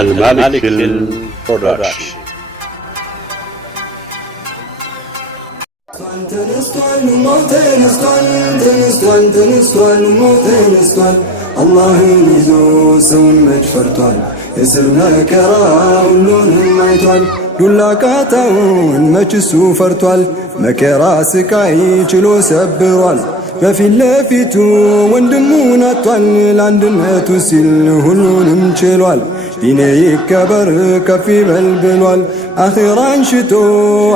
المالك البرودكشن. اللهم يزوسون مجفرتوال يسرنا كرا ولونهم عيتوال دولا كاتاون مجسو فرتوال مكرا سكاي چلو سبروال بفي لفيتو وندمون اطوال لاندنتو سيل هلونهم چلوال ديني يكبر كفي بلبلوال اخيران شتو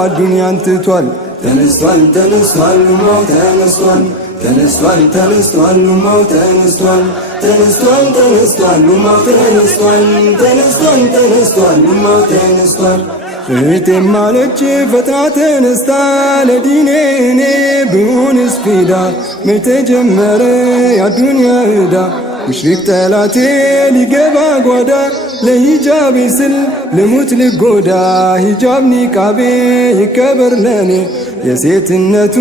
الدنيا انتتوال تنستوال تنستوال ومو تنستوال تنستوال تنستوال ومو تنستوال تنستوال تنستوال ومو تنستوال تنستوال تنستوال ومو تنستوال اهتي مالك فترة تنستال دينيني بون سفيدا متجمر يا دنيا هدا مشرك تلاتي لقبا قودا لهجاب سل لموت لقودا هجاب نقابي يكبر لاني يا سيت النتو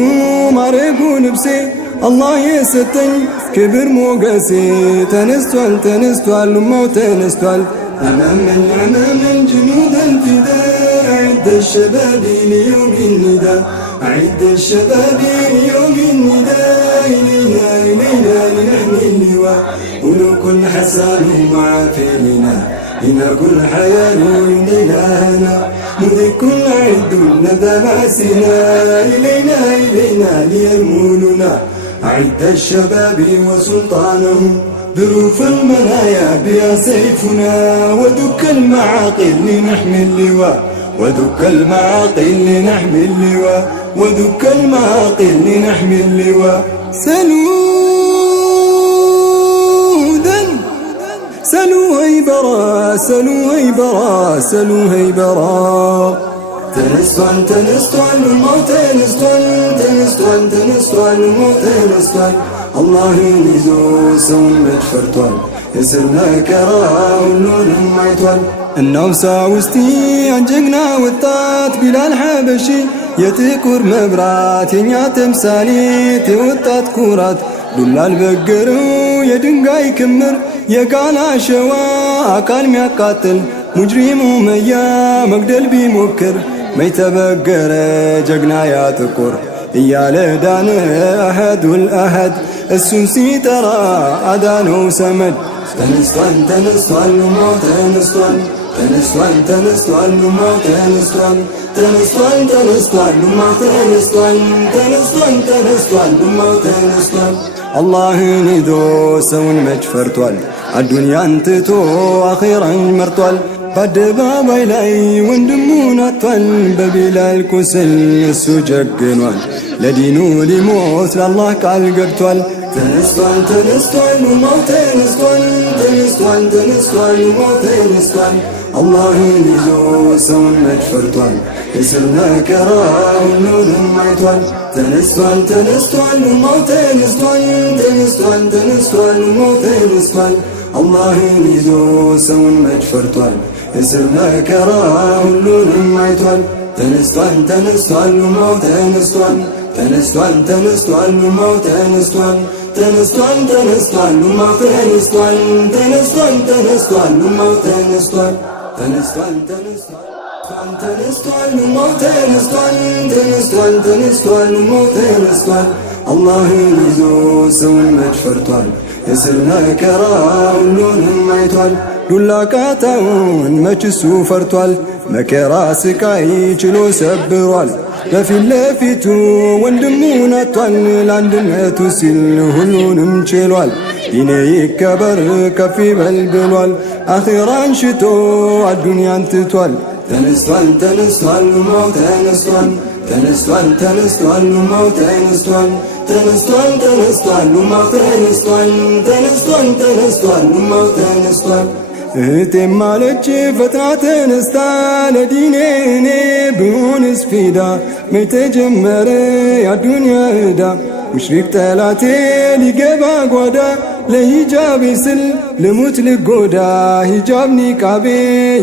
مارقو لبسي الله يستن كبر موقسي تنستوال تنستوال ومو تنستوال أمام الجنود الفداء عد الشباب ليوم النداء عد الشباب ليوم النداء إلينا إلينا لنحمي اللواء ملوك الحسان مع فعلنا إنا كل حياة إلهنا مذك كل عد ندى معسنا إلينا إلينا ليرموننا عد الشباب وسلطانهم ظروف المنايا بها سيفنا ودك المعاقل لنحمي اللواء ودك المعاقل لنحمي اللواء ودك المعاقل لنحمي اللواء سلودا سلو هيبرا سلو هيبرا سلو هيبرا تنستوان تنستوان ومو تنستوان تنستوان تنستوان ومو تنستوان الله ينزو سون مجفرتوان يسرنا كرا ولونهم عيتوان النوسا وستي عجقنا وطات بلا الحبشي يتكور مبرات ينيا تمسالي توطات كورات دولا البقرو يدنقاي كمر يقالا شوا أكال ميقاتل مجرم ميا مقدل بيمكر ميتبقر جقنا يا تكور يا لدان أحد والأحد السوسي ترى أدانو سمد تنستوان تنستوان ومو تنستوان تنستوان تنستوان ومو تنستوان تنستوان تنستوان ومو تنستوان تنستوان تنستوان ومو تنستوان الله ندو سون مجفرتوال الدنيا انتتو أخيرا مرتوال በአደባባይ ላይ ወንድሙን አጥቷል በቢላል ቁስል እሱ ጀግኗል ለዲኑ ሊሞት ለአላህ ቃል ገብቷል ተነስቷል ተነስቷል ኡማው ተነስቷል ተነስቷል ተነስቷል ኡማው ተነስቷል አላህን ይዞ ሰውን መድፈርቷል የስር መከራ ሁሉንም አይቷል ተነስቷል ተነስቷል ኡማው ተነስቷል ተነስቷል ተነስቷል ኡማው ተነስቷል አላህን ይዞ ሰውን መድፈርቷል የስር መከራ ሁሉንም አይቷል ተነስቷል ተነስቷል ኡማው ተነስቷል ተነስቷል ተነስቷል ኡማው ተነስቷል ተነስቷል ተነስቷል ኡማው ተነስቷል ተነስቷል ተነስቷል ኡማው ተነስቷል ተነስቷል ተነስቷል ተነስቷል ኡማው ተነስቷል ተነስቷል ተነስቷል ኡማው ተነስቷል አላህን ይዞ ሰውን መድፈርቷል የስር መከራ ሁሉንም አይቷል ዱላ ቃታውን መችሱ ፈርቷል መከራ ስቃይ ችሎ ሰብሯል በፊት ለፊቱ ወንድሙን አጥቷል ለአንድነቱ ሲል ሁሉንም ችሏል ዲኔ ይከበር ከፍ ይበል ብሏል አኺራን ሽቶ አዱንያን ትቷል ተነስቷል ተነስቷል ኡማው ተነስቷል ተነስቷል ተነስቷል ኡማው ተነስቷል ተነስቷል ተነስቷል ኡማው ተነስቷል ተነስቷል ተነስቷል ኡማው ተነስቷል እህቴም ማለች ፈጥና ተነስታ ለዲኔ እኔ ብሆንስ ፊዳ መች ተጀመረ የአዱንያ ዕዳ ሙሽሪክ ጠላቴ ሊገባ ጓዳ ለሂጃቤ ስል ልሙት ልጎዳ ሂጃብ ኒቃቤ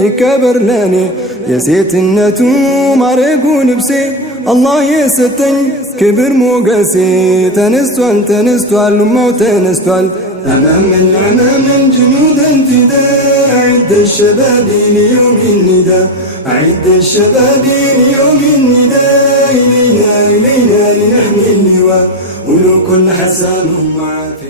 ይከበር ለኔ የሴትነቱ ማረጉ ልብሴ አላህ የሰጠኝ ክብር ሞገሴ ተነስቷል ተነስቷል ኡማው ተነስቷል أمام الجنود الفداء أعد الشباب ليوم النداء أعد الشباب ليوم النداء إلينا لنحمي اللواء ملوك حسان وعافية